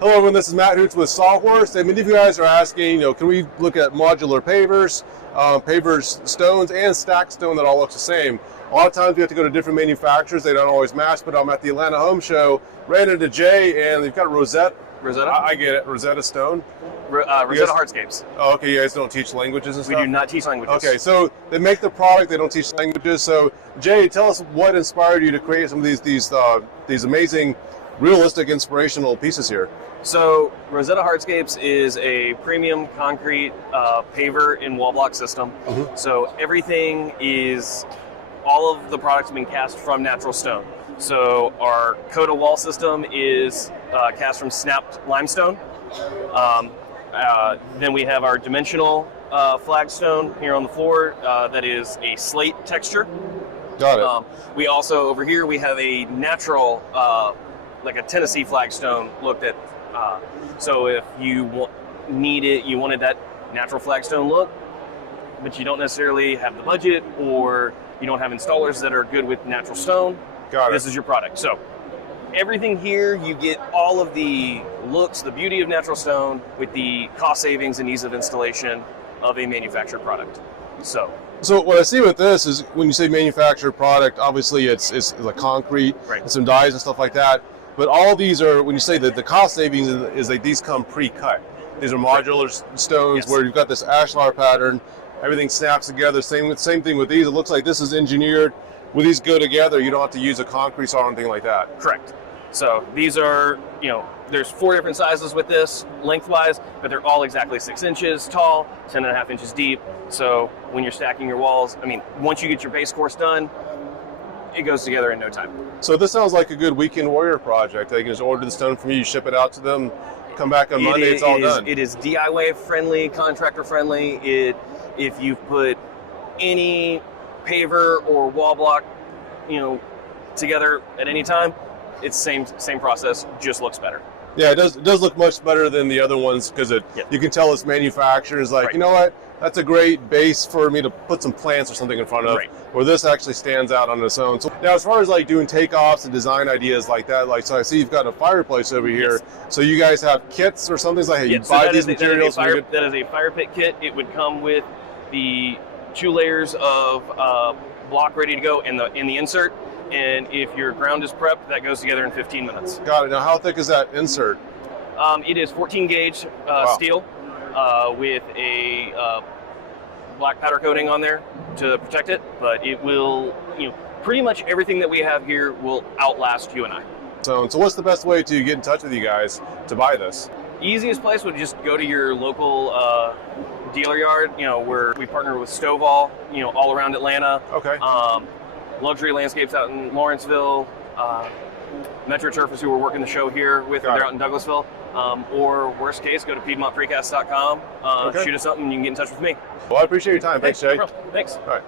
Hello everyone, this is Matt Hoots with Sawhorse, and many of you guys are asking, can we look at modular pavers, pavers stones, and stacked stone that all looks the same. A lot of times we have to go to different manufacturers, they don't always match, but I'm at the Atlanta Home Show, ran into Jay, and they've got Rosetta. I get it, Rosetta stone. Rosetta Hardscapes. Oh, okay, you guys don't teach languages and stuff? We do not teach languages. Okay, so they make the product, they don't teach languages. So Jay, tell us what inspired you to create some of these amazing, realistic, inspirational pieces here. So Rosetta Hardscapes is a premium concrete paver in wall block system. Mm-hmm. So everything is, all of the products have been cast from natural stone. So our Coda wall system is cast from snapped limestone. Then we have our dimensional flagstone here on the floor that is a slate texture. Got it. We also, over here, we have a natural, like a Tennessee flagstone looked at. So if you wanted that natural flagstone look, but you don't necessarily have the budget or you don't have installers that are good with natural stone, this is your product. So everything here, you get all of the looks, the beauty of natural stone with the cost savings and ease of installation of a manufactured product. So what I see with this is when you say manufactured product, obviously it's like concrete, right, and some dyes and stuff like that. But all these are, when you say that the cost savings is like these come pre-cut. These are modular stones, yes, where you've got this ashlar pattern, everything snaps together. Same thing with these. It looks like this is engineered. When these go together, you don't have to use a concrete saw or anything like that. Correct. So these are, there's 4 different sizes with this lengthwise, but they're all exactly 6 inches tall, 10.5 inches deep. So when you're stacking your walls, once you get your base course done, it goes together in no time. So this sounds like a good weekend warrior project. They can just order the stone from you, ship it out to them, come back on Monday, it's all done. It is DIY friendly, contractor friendly. If you put any paver or wall block, together at any time, it's same process, just looks better. Yeah, it does look much better than the other ones because you can tell it's manufacturers like, right, you know what, that's a great base for me to put some plants or something in front of, right, where this actually stands out on its own. So now as far as like doing takeoffs and design ideas like that, so I see you've got a fireplace over here. Yes. So you guys have kits or something like, hey, you buy these materials? That is a Firepit kit. It would come with the 2 layers of block ready to go in the insert. And if your ground is prepped, that goes together in 15 minutes. Got it. Now, how thick is that insert? It is 14 gauge steel with a black powder coating on there to protect it. But it will, pretty much everything that we have here will outlast you and I. So what's the best way to get in touch with you guys to buy this? Easiest place would just go to your local dealer yard. Where we partner with Stovall, all around Atlanta. Okay. Luxury Landscapes out in Lawrenceville, Metro Turf is who we're working the show here with, they're out in Douglasville, or worst case, go to PiedmontPrecast.com, shoot us something, and you can get in touch with me. Well, I appreciate your time. Thanks, Jay. No problem. Thanks. All right.